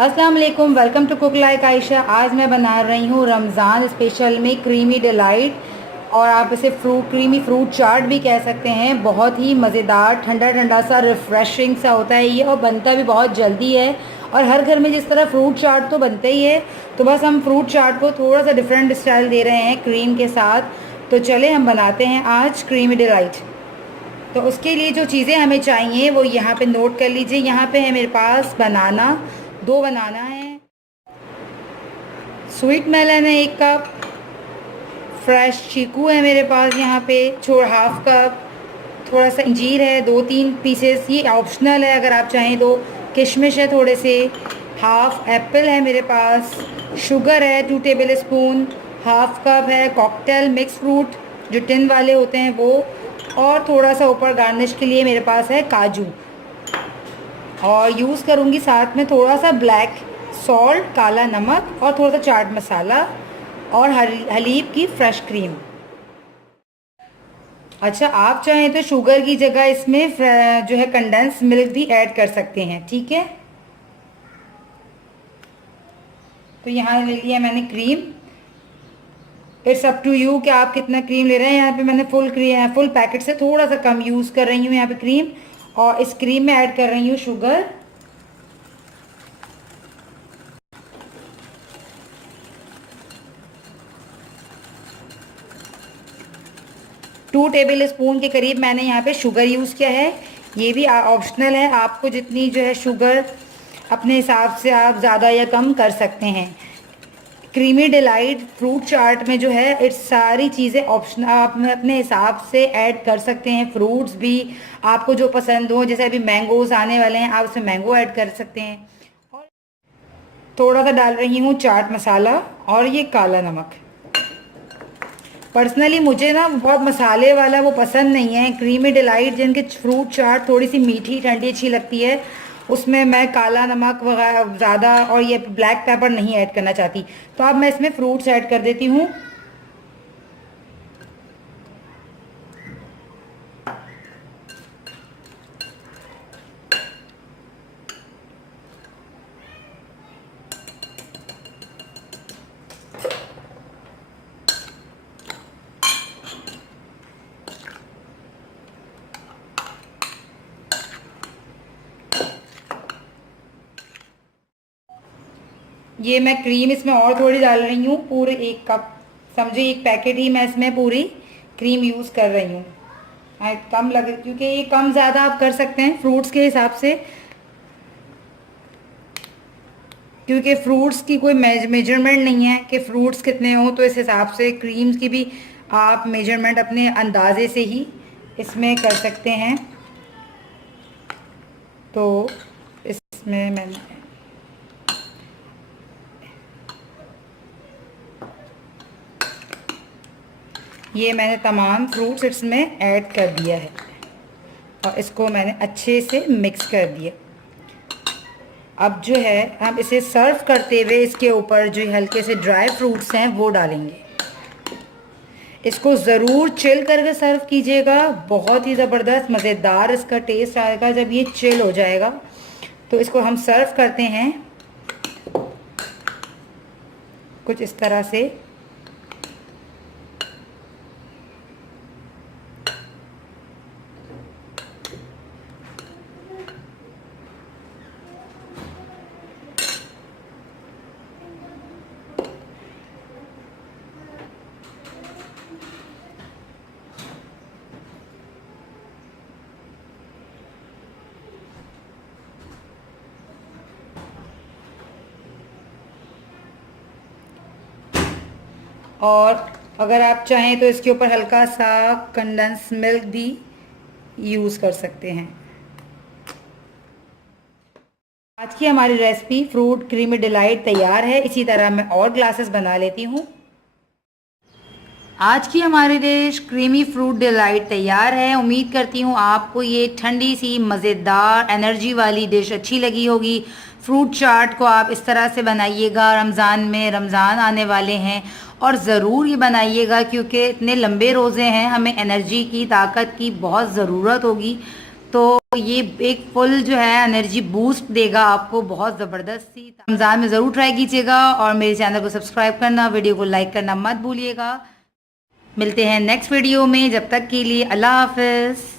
अस्सलाम वालेकुम, welcome to cook like Ayesha. आज मैं बना रही हूँ रमज़ान स्पेशल में क्रीमी डिलाइट, और आप इसे क्रीमी फ्रूट चाट भी कह सकते हैं। बहुत ही मज़ेदार ठंडा ठंडा सा रिफ़्रेशिंग सा होता है ये, और बनता भी बहुत जल्दी है। और हर घर में जिस तरह फ्रूट चाट तो बनता ही है, तो बस हम फ्रूट चाट को थोड़ा सा डिफरेंट स्टाइल दे रहे हैं क्रीम के साथ। तो चले हम बनाते हैं आज क्रीमी डिलाइट। तो उसके लिए जो चीज़ें हमें चाहिए वो यहाँ पे नोट कर लीजिए। यहाँ पे है मेरे पास बनाना, 2 बनाना है, स्वीट मेलन है 1 कप, फ्रेश चीकू है मेरे पास यहाँ पे हाफ कप, थोड़ा सा अंजीर है 2-3 पीसेस, ये ऑप्शनल है अगर आप चाहें तो। किशमिश है थोड़े से, हाफ एप्पल है मेरे पास, शुगर है 2 टेबल स्पून, हाफ कप है कॉकटेल मिक्स फ्रूट जो टिन वाले होते हैं वो, और थोड़ा सा ऊपर गार्निश के लिए मेरे पास है काजू। और यूज़ करूँगी साथ में थोड़ा सा ब्लैक सॉल्ट, काला नमक, और थोड़ा सा चाट मसाला, और हलीब की फ्रेश क्रीम। अच्छा, आप चाहें तो शुगर की जगह इसमें जो है कंडेंस मिल्क भी ऐड कर सकते हैं, ठीक है। तो यहाँ ले लिया मैंने cream. It's up to you कि आप कितना क्रीम ले रहे हैं। यहाँ पे मैंने फुल पैकेट से थोड़ा सा कम यूज़ कर रही हूँ यहाँ पे क्रीम, और इस क्रीम में ऐड कर रही हूँ शुगर। टू टेबल स्पून के करीब मैंने यहाँ पे शुगर यूज़ किया है। ये भी ऑप्शनल है, आपको जितनी जो है शुगर अपने हिसाब से आप ज़्यादा या कम कर सकते हैं। क्रीमी डिलाइट फ्रूट चाट में जो है इट्स सारी चीज़ें ऑप्शनल, आप अपने हिसाब से ऐड कर सकते हैं। फ्रूट्स भी आपको जो पसंद हो, जैसे अभी मैंगोज़ आने वाले हैं, आप उसमें मैंगो ऐड कर सकते हैं। और थोड़ा सा डाल रही हूँ चाट मसाला, और ये काला नमक। पर्सनली मुझे ना बहुत मसाले वाला वो पसंद नहीं है। क्रीमी डिलाइट जिनके फ्रूट चाट थोड़ी सी मीठी ठंडी अच्छी लगती है, उसमें मैं काला नमक वगैरह ज़्यादा और ये ब्लैक पेपर नहीं ऐड करना चाहती। तो अब मैं इसमें फ्रूट्स ऐड कर देती हूँ। ये मैं क्रीम इसमें और थोड़ी डाल रही हूँ, पूरे 1 कप, समझो 1 पैकेट ही मैं इसमें पूरी क्रीम यूज़ कर रही हूँ। कम लगे क्योंकि ये कम ज़्यादा आप कर सकते हैं फ्रूट्स के हिसाब से, क्योंकि फ्रूट्स की कोई मेजरमेंट नहीं है कि फ्रूट्स कितने हो, तो इस हिसाब से क्रीम्स की भी आप मेजरमेंट अपने अंदाजे से ही इसमें कर सकते हैं। तो इसमें मैंने तमाम फ्रूट्स इसमें ऐड कर दिया है, और इसको मैंने अच्छे से मिक्स कर दिया। अब जो है हम इसे सर्व करते हुए इसके ऊपर जो हल्के से ड्राई फ्रूट्स हैं वो डालेंगे। इसको ज़रूर चिल करके सर्व कीजिएगा, बहुत ही ज़बरदस्त मज़ेदार इसका टेस्ट आएगा जब ये चिल हो जाएगा। तो इसको हम सर्व करते हैं कुछ इस तरह से। और अगर आप चाहें तो इसके ऊपर हल्का सा कंडेंस मिल्क भी यूज़ कर सकते हैं। आज की हमारी रेसिपी फ्रूट क्रीमी डिलाइट तैयार है। इसी तरह मैं और ग्लासेस बना लेती हूँ। आज की हमारी डिश क्रीमी फ्रूट डिलाइट तैयार है। उम्मीद करती हूँ आपको ये ठंडी सी मज़ेदार एनर्जी वाली डिश अच्छी लगी होगी। फ्रूट चाट को आप इस तरह से बनाइएगा रमज़ान में, रमज़ान आने वाले हैं, और ज़रूर ये बनाइएगा क्योंकि इतने लंबे रोज़े हैं, हमें एनर्जी की, ताकत की बहुत ज़रूरत होगी। तो ये एक फुल जो है एनर्जी बूस्ट देगा आपको बहुत ज़बरदस्त सी। रमज़ान में ज़रूर ट्राई कीजिएगा और मेरे चैनल को सब्सक्राइब करना, वीडियो को लाइक करना मत भूलिएगा। मिलते हैं नेक्स्ट वीडियो में, जब तक के लिए अल्लाह हाफ़िज़।